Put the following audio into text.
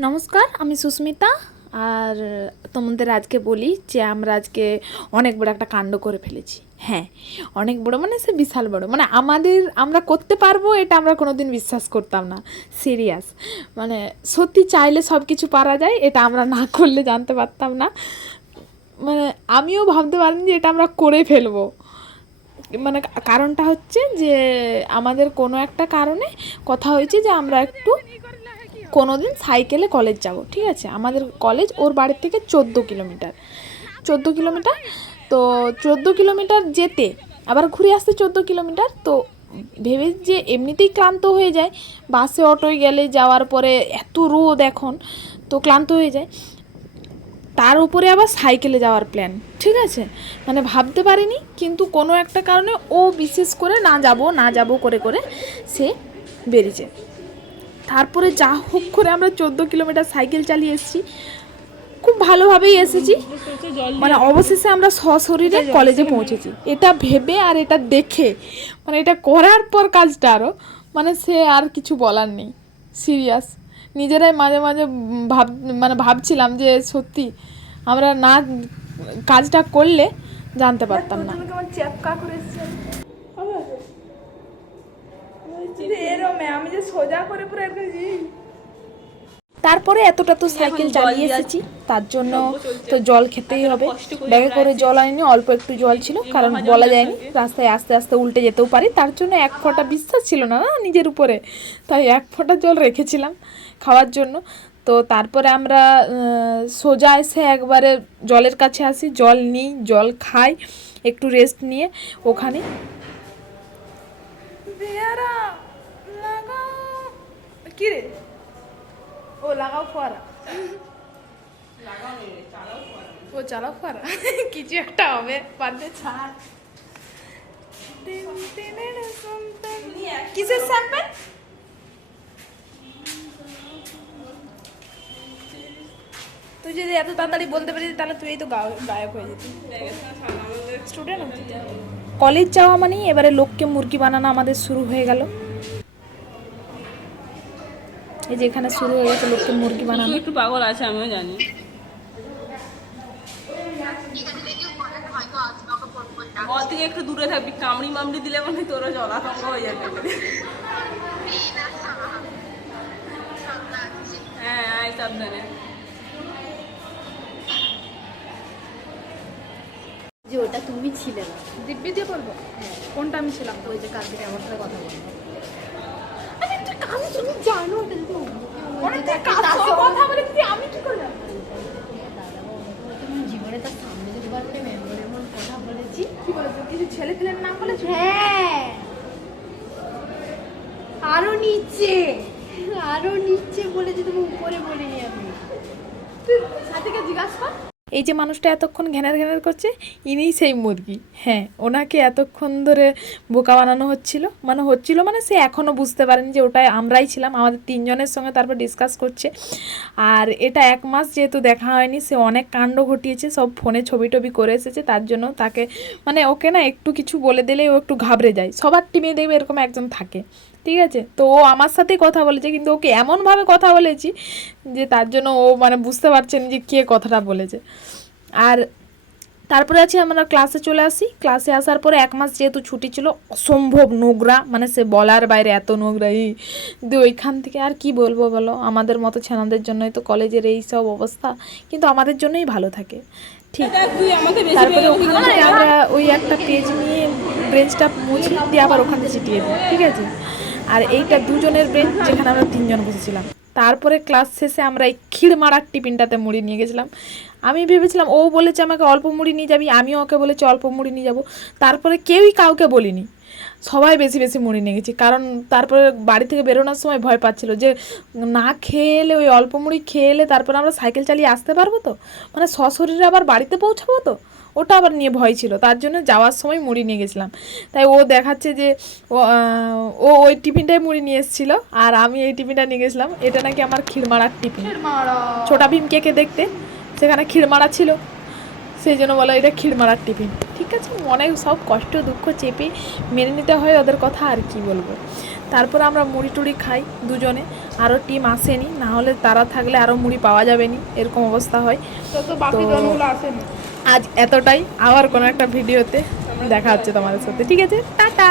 নমস্কার, আমি সুস্মিতা। আর তোমাদের আজকে বলি যে, আমরা আজকে অনেক বড় একটা কাণ্ড করে ফেলেছি। হ্যাঁ অনেক বড় মানে সে বিশাল বড়। মানে আমাদের, আমরা করতে পারব এটা আমরা কোনোদিন বিশ্বাস করতাম না। সিরিয়াস। মানে সত্যি চাইলে সব কিছু পারা যায়, এটা আমরা না করলে জানতে পারতাম না। মানে আমিও ভাবতে পারিনি যে এটা আমরা করে ফেলব। মানে কারণটা হচ্ছে যে, আমাদের কোনো একটা কারণে কথা হয়েছে যে, আমরা একটু কোনো দিন সাইকেলে কলেজ যাব, ঠিক আছে? আমাদের কলেজ ওর বাড়ির থেকে চোদ্দ কিলোমিটার। চোদ্দ কিলোমিটার? তো চোদ্দ কিলোমিটার যেতে, আবার ঘুরে আসতে চোদ্দ কিলোমিটার, তো ভেবে যে এমনিতেই ক্লান্ত হয়ে যায়, বাসে অটোয় গেলে যাওয়ার পরে এত রোদ এখন, তো ক্লান্ত হয়ে যায়। তার উপরে আবার সাইকেলে যাওয়ার প্ল্যান ঠিক আছে? মানে ভাবতে পারিনি, কিন্তু কোনো একটা কারণে ও বিশেষ করে না যাব না যাব করে করে সে বেরিয়েছে। তারপরে যা হোক করে আমরা চোদ্দ কিলোমিটার সাইকেল চালিয়ে এসেছি। খুব ভালোভাবেই এসেছি। মানে অবশেষে আমরা সশরীরে কলেজে পৌঁছেছি। এটা ভেবে আর এটা দেখে মানে এটা করার পর কাজটা আরও মানে সে আর কিছু বলার নেই। সিরিয়াস। নিজেরাই মাঝে মাঝে ভাব মানে ভাবছিলাম যে সত্যি আমরা না কাজটা করলে জানতে পারতাম না। কেমন এরমে আমি যে সোজা করে পুরো একদম তারপরে এতটা তো সাইকেল চালিয়ে এসেছি তার জন্য তো জল খেতেই হবে। ব্যাগে করে জল আনিনি অল্প একটু জল ছিল কারণ বলা যায়নি রাস্তায় আস্তে আস্তে উল্টে যেতেও পারি। তার জন্য এক ফোঁটা বিশ্বাস ছিল না না নিজের উপরে তাই এক ফোঁটা জল রেখেছিলাম খাওয়ার জন্য। তো তারপরে আমরা সোজা এসে একবারে জলের কাছে আসি জল নিই জল খাই একটু রেস্ট নিয়ে ওখানে পেয়ারা লাগাও কি ও লাগাও ফোয়ারা ও চালাও ফোয়ারা কিছু একটা হবে বাদে ছাড় কিসের স্যাম্পেল তুই যদি এত তাড়াতাড়ি বলতে পারিস তাহলে তুই তো গায়ক হয়ে যেতি স্টুডেন্ট কলেজ যাওয়া মানেই এবারে লোককে মুরগি বানানো আমাদের শুরু হয়ে গেল এই যে এখানে শুরু হয়ে গেছে লোককে মুরগি বানানো। একটু পাগল আছে আমিও জানি। ওর থেকে একটু দূরে থাকবি কামড়ি মামড়ি দিলে মানে তোরও জলাতঙ্ক হয়ে যাবে হ্যাঁ আয় সাবধানে। যে ওটা তুমি ছিলে না। দিব্যি দিয়ে বলব? কোনটা আমি ছিলাম? ওই যে কালকে আমার সাথে কথা বলব আমি তুমি জানো ওটা যদি ওরে তুই কার সঙ্গে কথা বলে তুই আমি কি করলাম? জীবনে তার সামনে যদি করে মেমোরি কথা বলেছি কি বলেছ কিছু ছেলে ফেলের নাম বলেছ? হ্যাঁ। আরও নিচে। আরও নিচে বলেছি তুমি উপরে বলিনি আমি। তুই সাথীকে জিজ্ঞাসা কর। এই যে মানুষটা এতক্ষণ ঘ্যানার ঘ্যানার করছে, ইনিই সেই মুরগি। হ্যাঁ ওনাকে এতক্ষণ ধরে বোকা বানানো হচ্ছিল। মানে হচ্ছিল মানে সে এখনও বুঝতে পারেনি যে ওটাই আমরাই ছিলাম, আমাদের তিনজনের সঙ্গে তারপর ডিসকাস করছে। আর এটা এক মাস যেহেতু দেখা হয়নি, সে অনেক কাণ্ড ঘটিয়েছে, সব ফোনে ছবি টবি করে এসেছে, তার জন্য তাকে মানে ওকে না একটু কিছু বলে দিলেই ও একটু ঘাবড়ে যায়। সবার টিমে দেখবে এরকম একজন থাকে। ঠিক আছে? তো ও আমার সাথেই কথা বলেছে কিন্তু ওকে এমনভাবে কথা বলেছি যে তার জন্য ও মানে বুঝতে পারছেন যে কে কথাটা বলেছে। আর তারপরে আছে আমরা ক্লাসে চলে আসি। ক্লাসে আসার পরে এক মাস যেহেতু ছুটি ছিল অসম্ভব নোংরা মানে সে বলার বাইরে এত নোংরা এই দিয়ে ওইখান থেকে আর কি বলব বলো? আমাদের মতো ছেনাদের জন্যই তো কলেজের এই সব অবস্থা কিন্তু আমাদের জন্যই ভালো থাকে। ঠিক। তারপরে ওখান থেকে আমরা ওই একটা পেজ নিয়ে ব্রেঞ্চটা মুছি দিয়ে আবার ওখানে চিটিয়ে দিই ঠিক আছে? আর এইটা দুজনের বেঞ্চ যেখানে আমরা তিনজন বসেছিলাম। তারপরে ক্লাস শেষে আমরা এই ক্ষীর মারার টিফিনটাতে মুড়ি নিয়ে গেছিলাম। আমি ভেবেছিলাম, ও বলেছে আমাকে অল্প মুড়ি নিয়ে যাবি, আমিও ওকে বলেছি অল্প মুড়ি নিয়ে যাব। তারপরে কেউই কাউকে বলিনি। সবাই বেশি বেশি মুড়ি নিয়ে গেছি কারণ তারপরে বাড়ি থেকে বেরোনোর সময় ভয় পাচ্ছিল যে না খেয়ে এলে ওই অল্প মুড়ি খেয়ে এলে তারপরে আমরা সাইকেল চালিয়ে আসতে পারব তো? মানে সশরীরে আবার বাড়িতে পৌঁছাবো তো? ওটা আবার নিয়ে ভয় ছিল। তার জন্য যাওয়ার সময় মুড়ি নিয়ে গেছিলাম। তাই ও দেখাচ্ছে যে ও ওই টিফিনটাই মুড়ি নিয়ে এসেছিল। আর আমি এই টিফিনটা নিয়ে গেছিলাম। এটা নাকি আমার ক্ষীরমারার টিফিন। ছোটা ভীম কেকে দেখতে? সেখানে ক্ষীরমারা ছিল। সেই জন্য বলে এটা ক্ষীরমারার টিফিন। ঠিক আছে মনে সব কষ্ট দুঃখ চেপে মেনে নিতে হয় ওদের কথা আর কি বলব? তারপর আমরা মুড়ি টুড়ি খাই দুজনে আরও টিম আসেনি না হলে তারা থাকলে আরও মুড়ি পাওয়া যাবে নি এরকম অবস্থা হয়। তো আজ এতটাই আবার কোনো একটা ভিডিওতে দেখা হচ্ছে তোমাদের সাথে ঠিক আছে? টাটা!